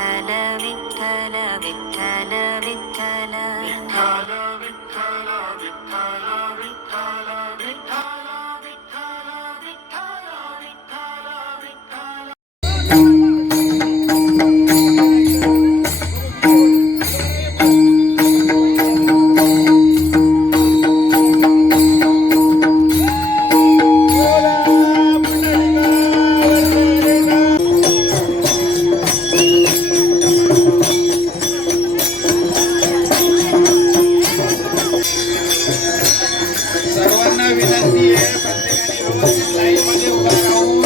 विठ्ठल विठ्ठल विठ्ठल विठ्ठल विठ्ठल विठ्ठल विठ्ठल विठ्ठल विठ्ठल सर्वांना विनंती आहे, प्रत्येकाने व्यवस्थित लाईन मध्ये उभा राहून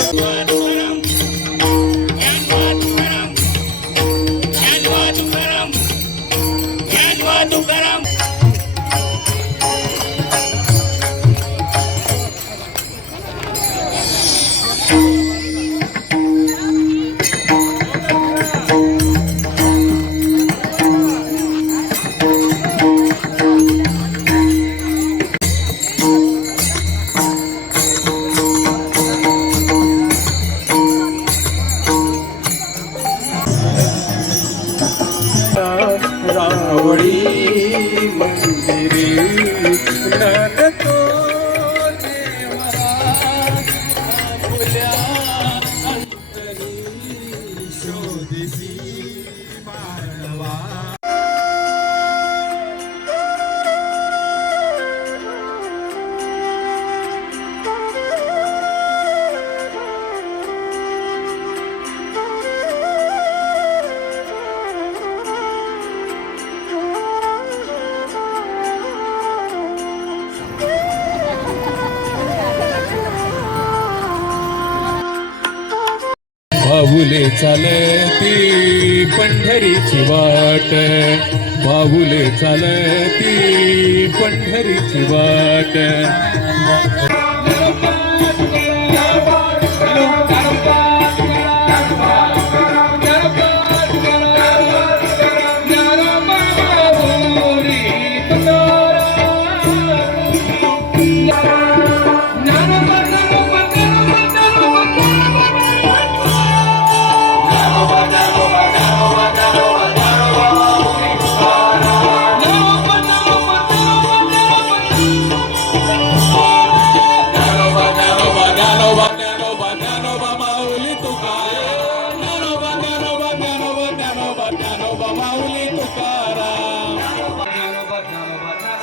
रावडी मंदिरे नांदतो देवा फुल्या अंतरी शोधिसी मानवा. पाऊले चालती पंढरीची वाट, पाऊले चालती पंढरीची वाट.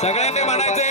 सगळ्यांनी म्हणायचे.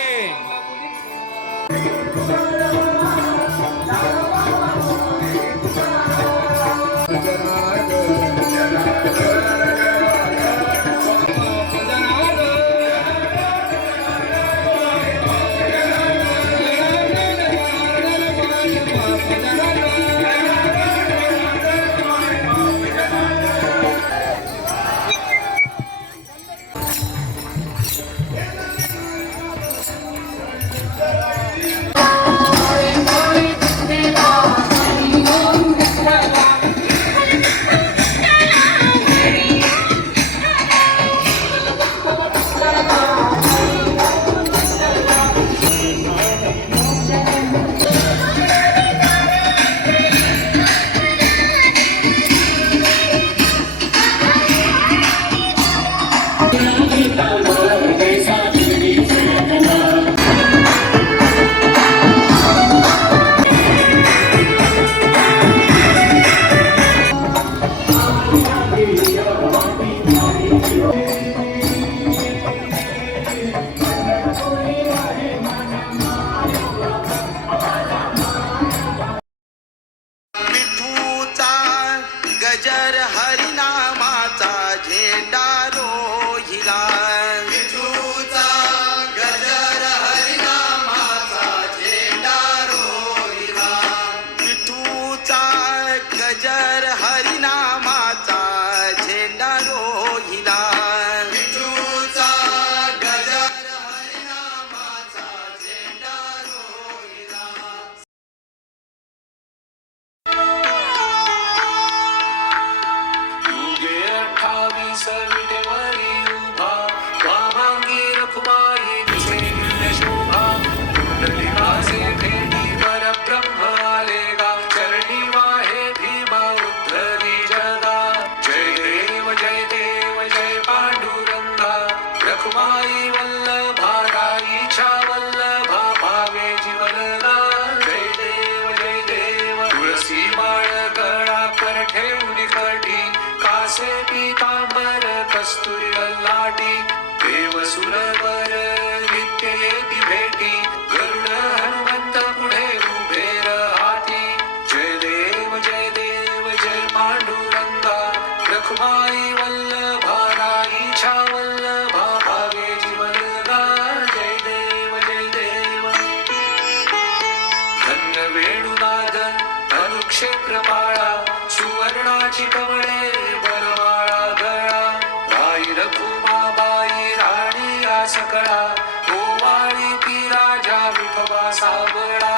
गजर हरिनामाचा झेंडा रोहिला. विठूचा गजर हरिनामाचा झेंडा रोहिला. विठूचा गजर हरिनामाचा झेंडा रोहिला. विठूचा गजर हरिनामाचा झेंडा रोहिला. विटेवरी उभा वामांगी रखुमाई दिसे शोभा. कुंडलिकासे भेटी परब्रह्म आलेगा. चरणी वाहे भीमा उद्धरी जगा. जय देव पीतांबर कस्तुरी ललाटी देवसुरवर नित्य येती भेटी गरुड हनुमंत पुढे उभे राहती जय देव जय पांडुरंगा रखुमाई वल्लभा राईच्या वल्लभा भावे जीवनगा जय देव धन्य वेणुनाद अनुक्षेत्र पाळा सुवर्णाची कमळे बलवाळा गळा राई रखुमाबाई राणी या सकळा ओवाळी ती राजा विठोबा सावळा